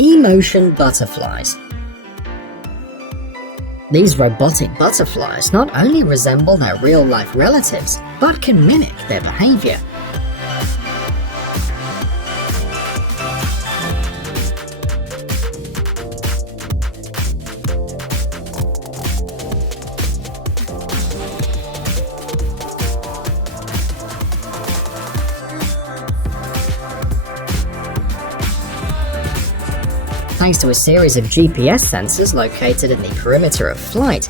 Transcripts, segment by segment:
E-motion butterflies. These robotic butterflies not only resemble their real-life relatives, but can mimic their behavior. Thanks to a series of GPS sensors located in the perimeter of flight,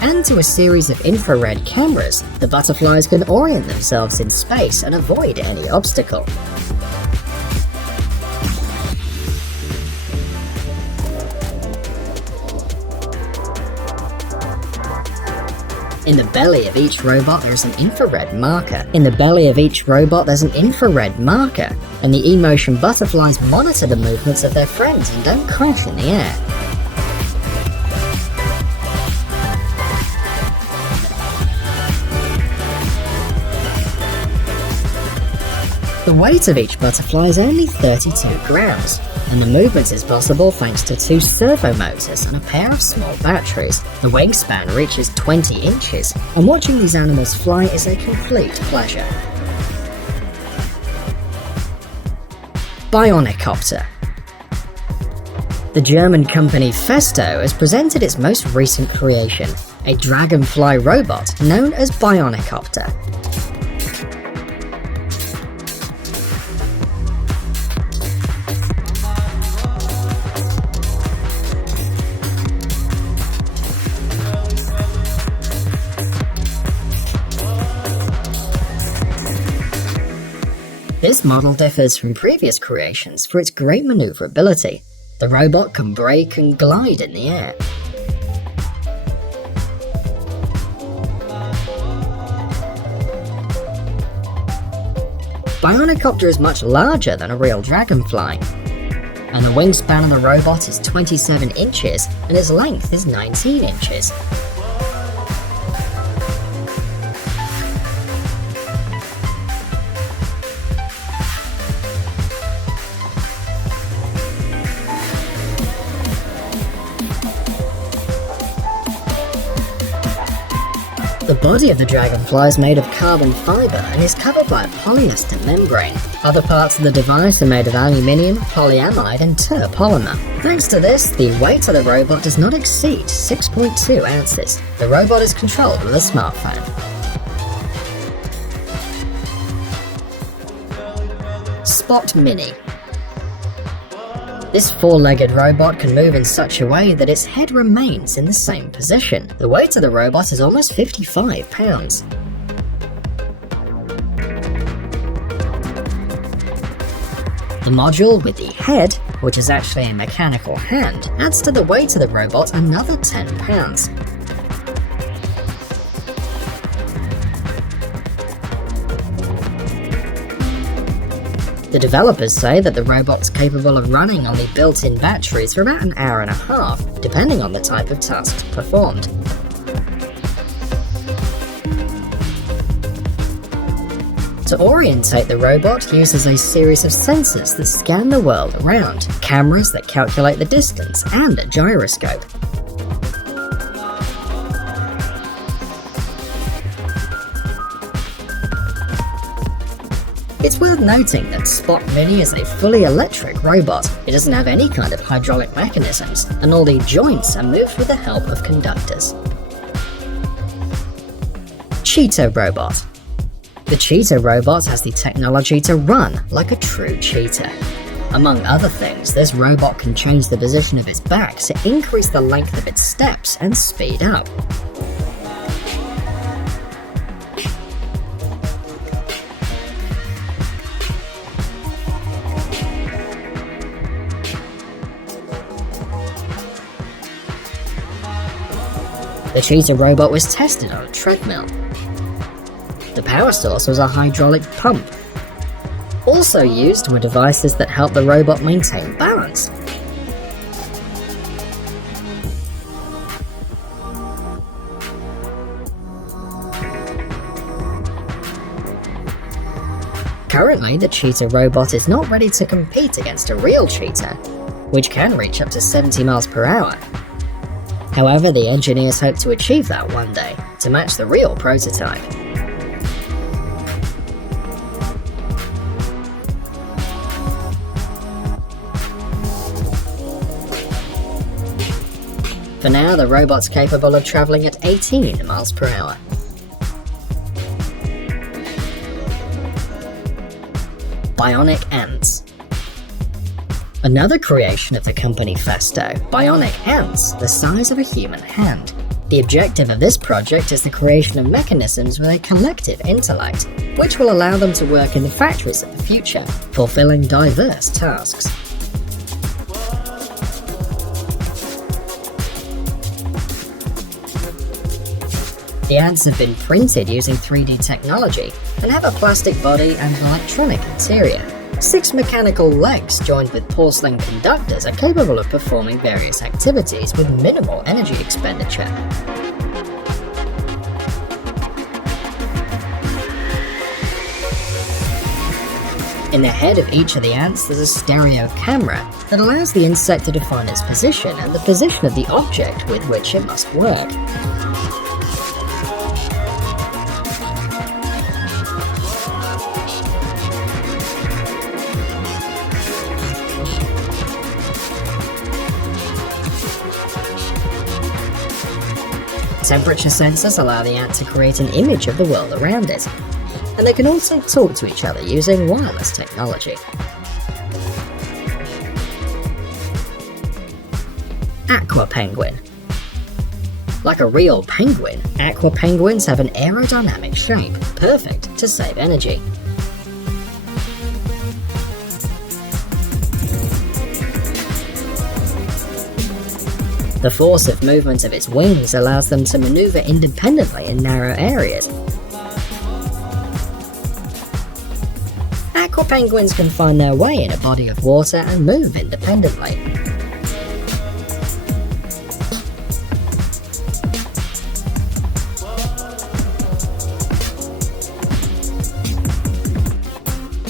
and to a series of infrared cameras, the butterflies can orient themselves in space and avoid any obstacle. In the belly of each robot there is an infrared marker. And the E-motion butterflies monitor the movements of their friends and don't crash in the air. The weight of each butterfly is only 32 grams, and the movement is possible thanks to 2 servo motors and a pair of small batteries. The wingspan reaches 20 inches, and watching these animals fly is a complete pleasure. Bionicopter. The German company Festo has presented its most recent creation, a dragonfly robot known as Bionicopter. This model differs from previous creations for its great maneuverability. The robot can brake and glide in the air. Bionicopter is much larger than a real dragonfly, and the wingspan of the robot is 27 inches and its length is 19 inches. The body of the dragonfly is made of carbon fiber and is covered by a polyester membrane. Other parts of the device are made of aluminium, polyamide and terpolymer. Thanks to this, the weight of the robot does not exceed 6.2 ounces. The robot is controlled with a smartphone. Spot Mini. This 4-legged robot can move in such a way that its head remains in the same position. The weight of the robot is almost 55 pounds. The module with the head, which is actually a mechanical hand, adds to the weight of the robot another 10 pounds. The developers say that the robot's capable of running on the built-in batteries for about an hour and a half, depending on the type of tasks performed. To orientate the robot uses a series of sensors that scan the world around, cameras that calculate the distance, and a gyroscope. It's worth noting that Spot Mini is a fully electric robot. It doesn't have any kind of hydraulic mechanisms, and all the joints are moved with the help of conductors. Cheetah Robot. The Cheetah Robot has the technology to run like a true cheetah. Among other things, this robot can change the position of its back to increase the length of its steps and speed up. The Cheetah robot was tested on a treadmill. The power source was a hydraulic pump. Also used were devices that help the robot maintain balance. Currently, the Cheetah robot is not ready to compete against a real cheetah, which can reach up to 70 miles per hour. However, the engineers hope to achieve that one day, to match the real prototype. For now, the robot's capable of traveling at 18 miles per hour. Bionic Ants. Another creation of the company Festo, bionic ants, the size of a human hand. The objective of this project is the creation of mechanisms with a collective intellect, which will allow them to work in the factories of the future, fulfilling diverse tasks. The ants have been printed using 3D technology and have a plastic body and electronic interior. 6 mechanical legs joined with porcelain conductors are capable of performing various activities with minimal energy expenditure. In the head of each of the ants there's a stereo camera that allows the insect to define its position and the position of the object with which it must work. Temperature sensors allow the ant to create an image of the world around it, and they can also talk to each other using wireless technology. Aqua Penguin. Like a real penguin, aqua penguins have an aerodynamic shape, perfect to save energy. The force of movement of its wings allows them to maneuver independently in narrow areas. Aqua penguins can find their way in a body of water and move independently.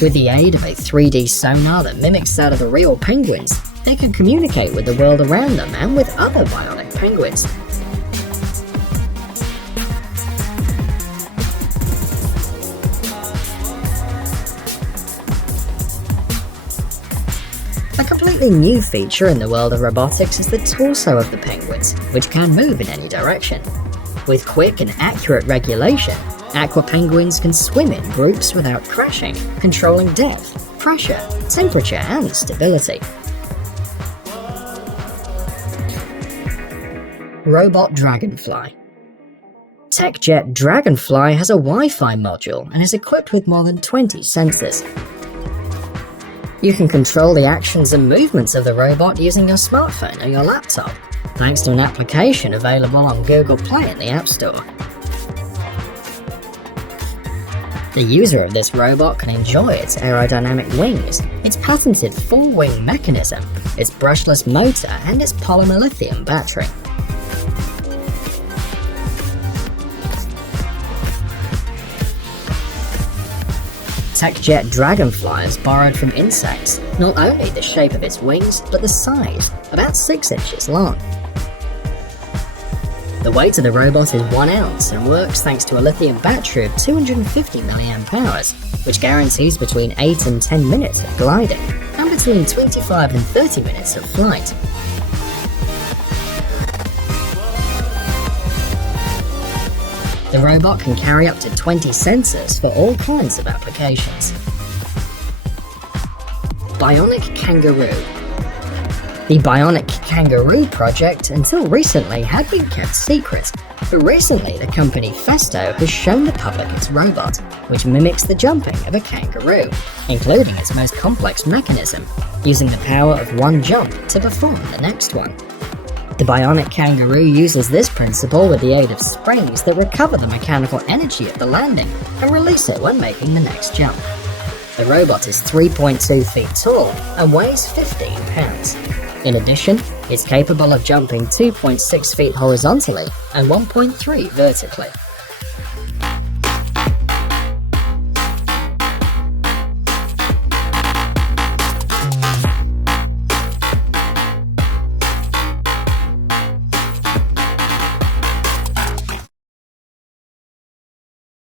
With the aid of a 3D sonar that mimics that of the real penguins, they can communicate with the world around them and with other bionic penguins. A completely new feature in the world of robotics is the torso of the penguins, which can move in any direction. With quick and accurate regulation, aqua penguins can swim in groups without crashing, controlling depth, pressure, temperature, and stability. Robot Dragonfly. TechJet Dragonfly has a Wi-Fi module and is equipped with more than 20 sensors. You can control the actions and movements of the robot using your smartphone or your laptop, thanks to an application available on Google Play in the App Store. The user of this robot can enjoy its aerodynamic wings, its patented 4-wing mechanism, its brushless motor, and its polymer lithium battery. TechJet Dragonfly is borrowed from insects, not only the shape of its wings, but the size, about 6 inches long. The weight of the robot is 1 ounce and works thanks to a lithium battery of 250 mAh, which guarantees between 8 and 10 minutes of gliding, and between 25 and 30 minutes of flight. The robot can carry up to 20 sensors for all kinds of applications. Bionic Kangaroo. The Bionic Kangaroo project until recently had been kept secret, but recently the company Festo has shown the public its robot, which mimics the jumping of a kangaroo, including its most complex mechanism, using the power of one jump to perform the next one. The Bionic Kangaroo uses this principle with the aid of springs that recover the mechanical energy of the landing and release it when making the next jump. The robot is 3.2 feet tall and weighs 15 pounds. In addition, it's capable of jumping 2.6 feet horizontally and 1.3 vertically.